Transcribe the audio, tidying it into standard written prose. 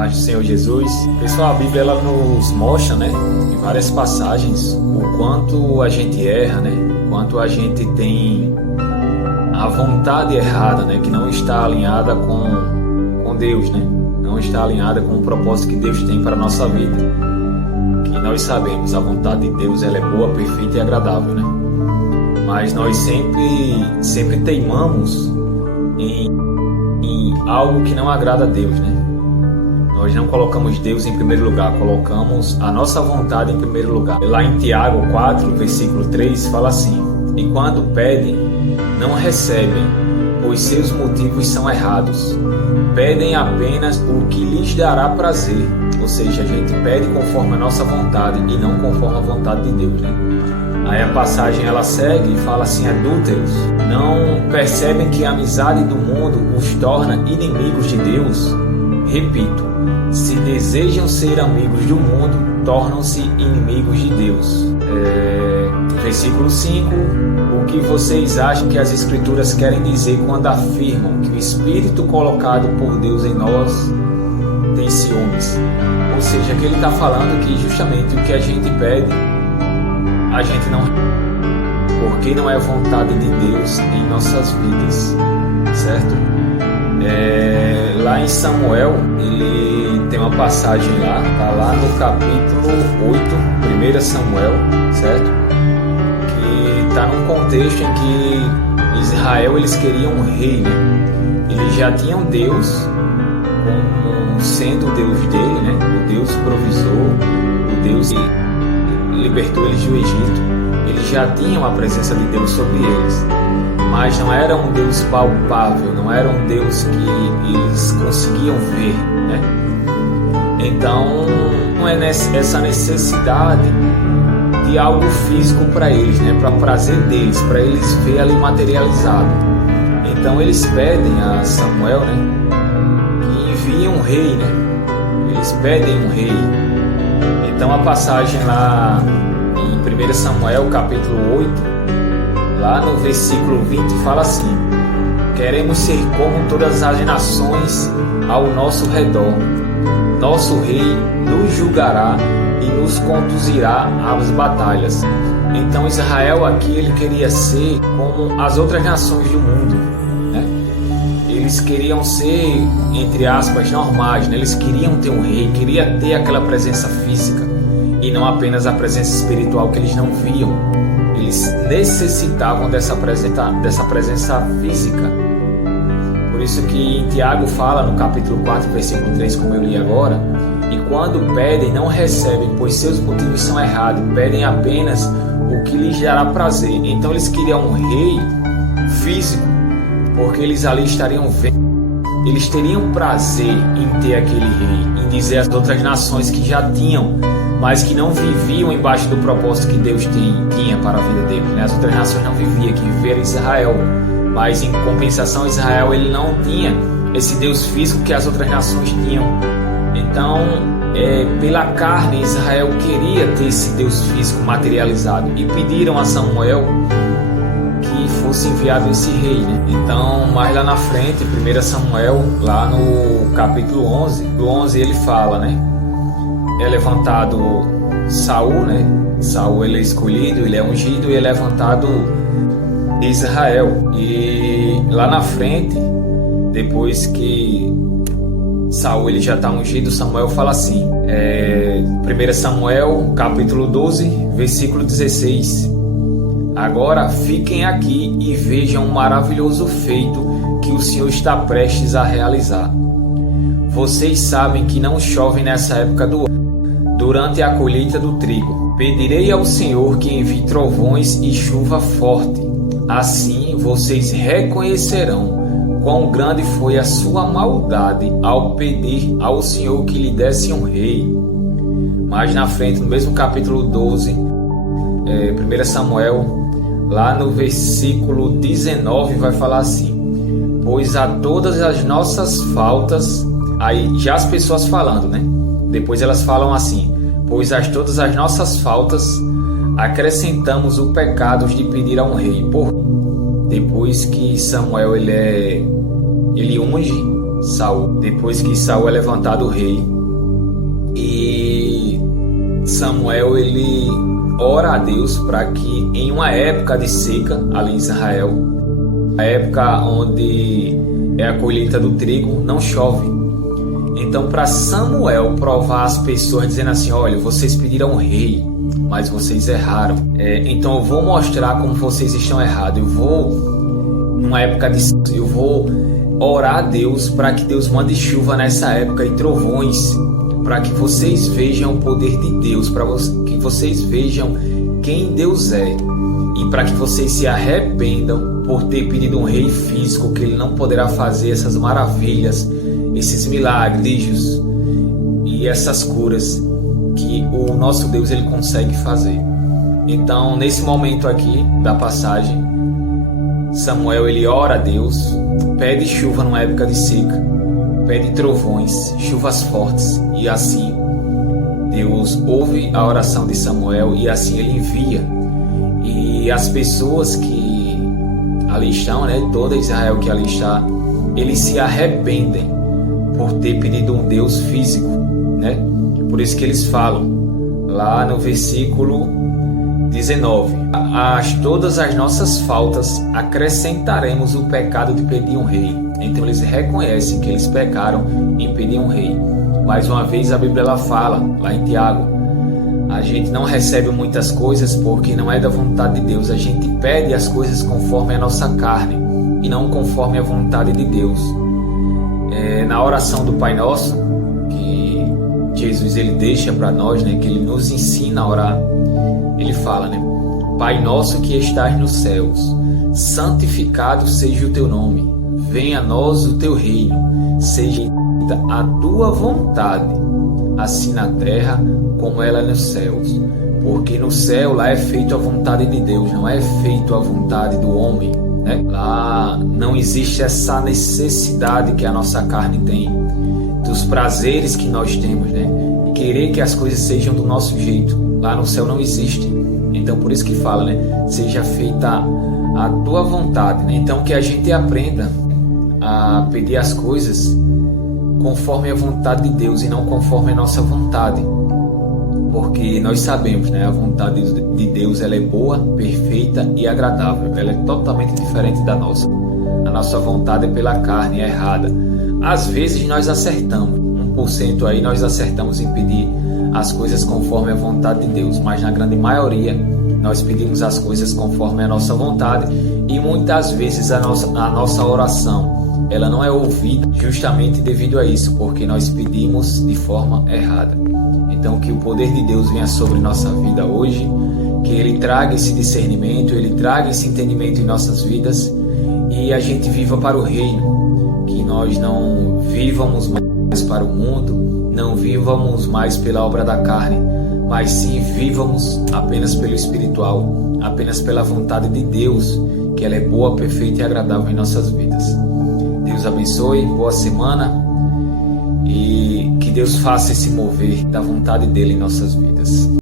Paz do Senhor Jesus. Pessoal, a Bíblia ela nos mostra, em várias passagens, o quanto a gente erra, o quanto a gente tem a vontade errada, que não está alinhada com Deus, não está alinhada com o propósito que Deus tem para a nossa vida. Que nós sabemos, a vontade de Deus ela é boa, perfeita e agradável, Mas nós sempre teimamos em algo que não agrada a Deus, Nós não colocamos Deus em primeiro lugar, colocamos a nossa vontade em primeiro lugar. Lá em Tiago 4, versículo 3, fala assim: e quando pedem, não recebem, pois seus motivos são errados. Pedem apenas o que lhes dará prazer. Ou seja, a gente pede conforme a nossa vontade e não conforme a vontade de Deus, Aí a passagem ela segue e fala assim: adúlteros, não percebem que a amizade do mundo os torna inimigos de Deus? Repito, se desejam ser amigos do mundo, tornam-se inimigos de Deus. Versículo 5: o que vocês acham que as Escrituras querem dizer quando afirmam que o Espírito colocado por Deus em nós tem ciúmes? Ou seja, que ele está falando que justamente o que a gente pede, a gente não, porque não é a vontade de Deus em nossas vidas, certo? Lá em Samuel, ele tem uma passagem lá, tá lá no capítulo 8, 1 Samuel, certo? Que está num contexto em que Israel, eles queriam um rei, Eles já tinham Deus como sendo o Deus dele, o Deus provisor, o Deus que libertou eles do Egito. Eles já tinham a presença de Deus sobre eles, mas não era um Deus palpável, não era um Deus que eles conseguiam ver, Então, não é essa necessidade de algo físico para eles, para o prazer deles, para eles ver ali materializado. Então, eles pedem a Samuel, que envie um rei, Eles pedem um rei. Então, a passagem lá em 1 Samuel, capítulo 8, lá no versículo 20, fala assim: queremos ser como todas as nações ao nosso redor. Nosso rei nos julgará e nos conduzirá às batalhas. Então Israel aqui ele queria ser como as outras nações do mundo, Eles queriam ser, entre aspas, normais, Eles queriam ter um rei, queriam ter aquela presença física e não apenas a presença espiritual que eles não viam. Eles necessitavam dessa presença física. Por isso que em Tiago fala no capítulo 4, versículo 3, como eu li agora: e quando pedem, não recebem, pois seus motivos são errados, pedem apenas o que lhes dará prazer. Então eles queriam um rei físico, porque eles ali estariam vendo, eles teriam prazer em ter aquele rei, em dizer às outras nações que já tinham, mas que não viviam embaixo do propósito que Deus tinha para a vida deles, As outras nações não viviam, que viveram em Israel, mas em compensação Israel ele não tinha esse Deus físico que as outras nações tinham. Então, pela carne, Israel queria ter esse Deus físico materializado e pediram a Samuel que fosse enviado esse rei, Então, mais lá na frente, 1 Samuel, lá no capítulo 11, no 11 ele fala, é levantado Saul, Saul ele é escolhido, ele é ungido e é levantado Israel. E lá na frente, depois que Saul ele já está ungido, Samuel fala assim, 1 Samuel capítulo 12, versículo 16: agora fiquem aqui e vejam um maravilhoso feito que o Senhor está prestes a realizar. Vocês sabem que não chove nessa época do ano, durante a colheita do trigo. Pedirei ao Senhor que envie trovões e chuva forte. Assim vocês reconhecerão quão grande foi a sua maldade ao pedir ao Senhor que lhe desse um rei. Mais na frente, no mesmo capítulo 12, 1 Samuel, lá no versículo 19, vai falar assim: pois a todas as nossas faltas, aí já as pessoas falando, depois elas falam assim: pois a todas as nossas faltas acrescentamos o pecado de pedir a um rei. Depois que Samuel ele unge Saul, depois que Saul é levantado rei. E Samuel ele ora a Deus para que em uma época de seca ali em Israel, a época onde é a colheita do trigo, não chove. Então, para Samuel provar às pessoas, dizendo assim: olha, vocês pediram um rei, mas vocês erraram. Então eu vou mostrar como vocês estão errados. Eu vou, numa época de seca, eu vou orar a Deus para que Deus mande chuva nessa época e trovões, para que vocês vejam o poder de Deus, para que vocês vejam quem Deus é, e para que vocês se arrependam por ter pedido um rei físico, que ele não poderá fazer essas maravilhas, esses milagres e essas curas que o nosso Deus ele consegue fazer. Então, nesse momento aqui da passagem, Samuel ele ora a Deus, pede chuva numa época de seca, pede trovões, chuvas fortes, e assim Deus ouve a oração de Samuel e assim ele envia. E as pessoas que ali estão, toda Israel que ali está, eles se arrependem por ter pedido um Deus físico, Por isso que eles falam lá no versículo 19: a todas as nossas faltas acrescentaremos o pecado de pedir um rei. Então eles reconhecem que eles pecaram em pedir um rei. Mais uma vez a Bíblia ela fala lá em Tiago: a gente não recebe muitas coisas porque não é da vontade de Deus. A gente pede as coisas conforme a nossa carne e não conforme a vontade de Deus. Na oração do Pai Nosso, que Jesus ele deixa para nós, que ele nos ensina a orar, ele fala, Pai nosso que estás nos céus, santificado seja o teu nome, venha a nós o teu reino, seja feita a tua vontade, assim na terra como ela nos céus. Porque no céu lá é feito a vontade de Deus, não é feito a vontade do homem, Lá não existe essa necessidade que a nossa carne tem, dos prazeres que nós temos, e querer que as coisas sejam do nosso jeito. Lá no céu não existe. Então por isso que fala, seja feita a tua vontade, Então que a gente aprenda a pedir as coisas conforme a vontade de Deus e não conforme a nossa vontade. Porque nós sabemos, a vontade de Deus ela é boa, perfeita e agradável. Ela é totalmente diferente da nossa. A nossa vontade é pela carne, é errada. Às vezes nós acertamos, 1% aí nós acertamos em pedir as coisas conforme a vontade de Deus, mas na grande maioria nós pedimos as coisas conforme a nossa vontade, e muitas vezes a nossa oração ela não é ouvida justamente devido a isso, porque nós pedimos de forma errada. Então que o poder de Deus venha sobre nossa vida hoje, que Ele traga esse discernimento, Ele traga esse entendimento em nossas vidas, e a gente viva para o reino, que nós não vivamos mais para o mundo, não vivamos mais pela obra da carne, mas sim vivamos apenas pelo espiritual, apenas pela vontade de Deus, que ela é boa, perfeita e agradável em nossas vidas. Deus abençoe, boa semana, e que Deus faça esse mover da vontade dele em nossas vidas.